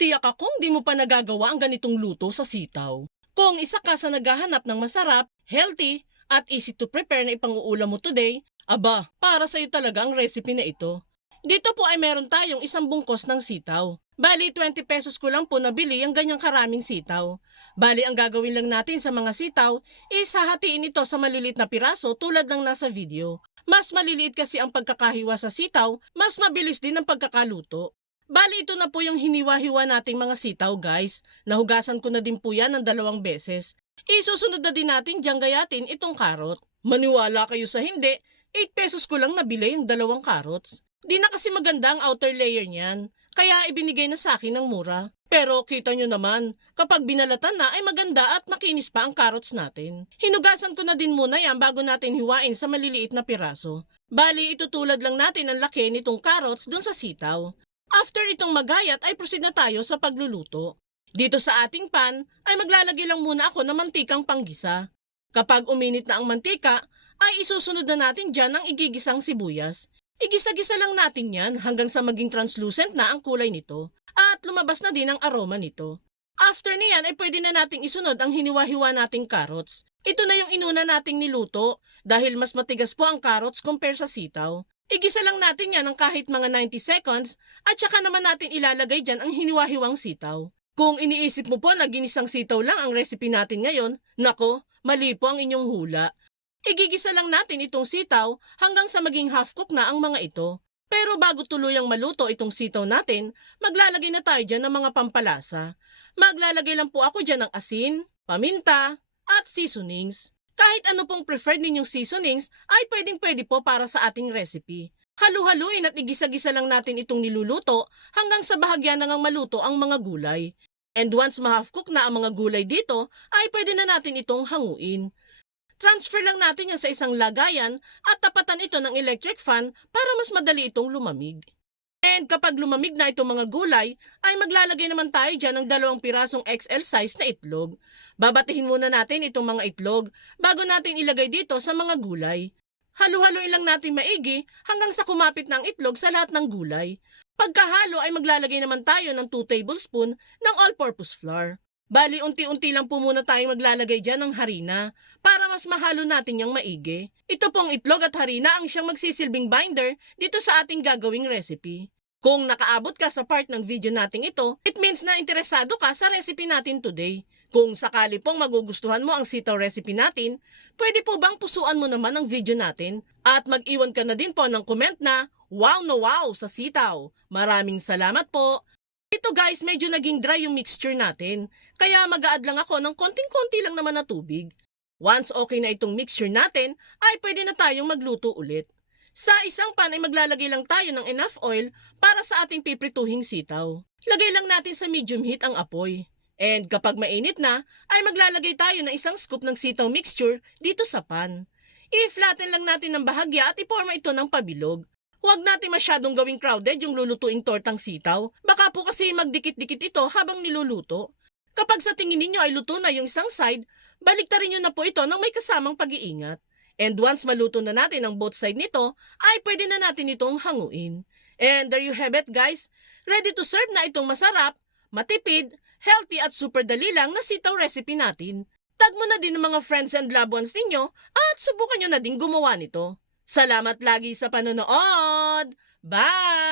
Tiyak akong di mo pa nagagawa ang ganitong luto sa sitaw. Kung isa ka sa naghahanap ng masarap, healthy, at easy to prepare na ipanguulam mo today, aba, para sa'yo talaga ang recipe na ito. Dito po ay meron tayong isang bungkos ng sitaw. Bali, 20 pesos ko lang po nabili ang ganyang karaming sitaw. Bali, ang gagawin lang natin sa mga sitaw is hahatiin ito sa malilit na piraso tulad ng nasa video. Mas maliliit kasi ang pagkakahiwa sa sitaw, mas mabilis din ang pagkakaluto. Bali, ito na po yung hiniwa-hiwa nating mga sitaw guys. Nahugasan ko na din po yan ng dalawang beses. Isusunod na din natin diyang gayatin itong karot. Maniwala kayo sa hindi, 8 pesos ko lang nabili yung dalawang carrots. Di na kasi maganda ang outer layer niyan, kaya ibinigay na sa akin ng mura. Pero kita nyo naman, kapag binalatan na ay maganda at makinis pa ang carrots natin. Hinugasan ko na din muna yan bago natin hiwain sa maliliit na piraso. Bali, itutulad lang natin ang laki nitong carrots dun sa sitaw. After itong magayat ay proceed na tayo sa pagluluto. Dito sa ating pan ay maglalagay lang muna ako ng mantikang panggisa. Kapag uminit na ang mantika, ay isusunod na natin dyan ang igigisang sibuyas. Igisa-gisa lang natin yan hanggang sa maging translucent na ang kulay nito at lumabas na din ang aroma nito. After niyan ay pwede na nating isunod ang hiniwa-hiwa nating carrots. Ito na yung inuna nating niluto dahil mas matigas po ang carrots compare sa sitaw. Igisa lang natin yan ng kahit mga 90 seconds at saka naman natin ilalagay dyan ang hiniwa-hiwang sitaw. Kung iniisip mo po na ginisang sitaw lang ang recipe natin ngayon, nako, mali po ang inyong hula. Igigisa lang natin itong sitaw hanggang sa maging half cook na ang mga ito. Pero bago tuluyang maluto itong sitaw natin, maglalagay na tayo dyan ng mga pampalasa. Maglalagay lang po ako dyan ng asin, paminta, at seasonings. Kahit ano pong preferred ninyong seasonings ay pwedeng pwede po para sa ating recipe. Halu-haluin at igisa-gisa lang natin itong niluluto hanggang sa bahagya na ngang maluto ang mga gulay. And once ma-half cook na ang mga gulay dito, ay pwede na natin itong hanguin. Transfer lang natin yan sa isang lagayan at tapatan ito ng electric fan para mas madali itong lumamig. And kapag lumamig na itong mga gulay, ay maglalagay naman tayo dyan ng dalawang pirasong XL size na itlog. Babatihin muna natin itong mga itlog bago natin ilagay dito sa mga gulay. Halo-haloin lang natin maigi hanggang sa kumapit ang itlog sa lahat ng gulay. Pagkahalo ay maglalagay naman tayo ng 2 tablespoon ng all-purpose flour. Bali, unti-unti lang po muna tayo maglalagay dyan ng harina para mas mahalo natin yung maigi. Ito pong itlog at harina ang siyang magsisilbing binder dito sa ating gagawing recipe. Kung nakaabot ka sa part ng video nating ito, it means na interesado ka sa recipe natin today. Kung sakali pong magugustuhan mo ang sitaw recipe natin, pwede po bang pusuan mo naman ang video natin? At mag-iwan ka na din po ng comment na, Wow na wow sa sitaw! Maraming salamat po! Ito guys, medyo naging dry yung mixture natin, kaya mag-a-add lang ako ng konting-konti lang naman na tubig. Once okay na itong mixture natin, ay pwede na tayong magluto ulit. Sa isang pan ay maglalagay lang tayo ng enough oil para sa ating piprituhing sitaw. Lagay lang natin sa medium heat ang apoy. And kapag mainit na, ay maglalagay tayo ng isang scoop ng sitaw mixture dito sa pan. I-flatten lang natin ng bahagya at iporma ito ng pabilog. Huwag natin masyadong gawing crowded yung lulutuing tortang sitaw. Baka po kasi magdikit-dikit ito habang niluluto. Kapag sa tingin ninyo ay luto na yung isang side, baliktarin nyo na po ito ng may kasamang pag-iingat. And once maluto na natin ang both side nito, ay pwede na natin itong hanguin. And there you have it guys. Ready to serve na itong masarap, matipid, healthy at super dali lang na sitaw recipe natin. Tag mo na din ng mga friends and loved ones ninyo at subukan nyo na din gumawa nito. Salamat lagi sa panonood! Bye!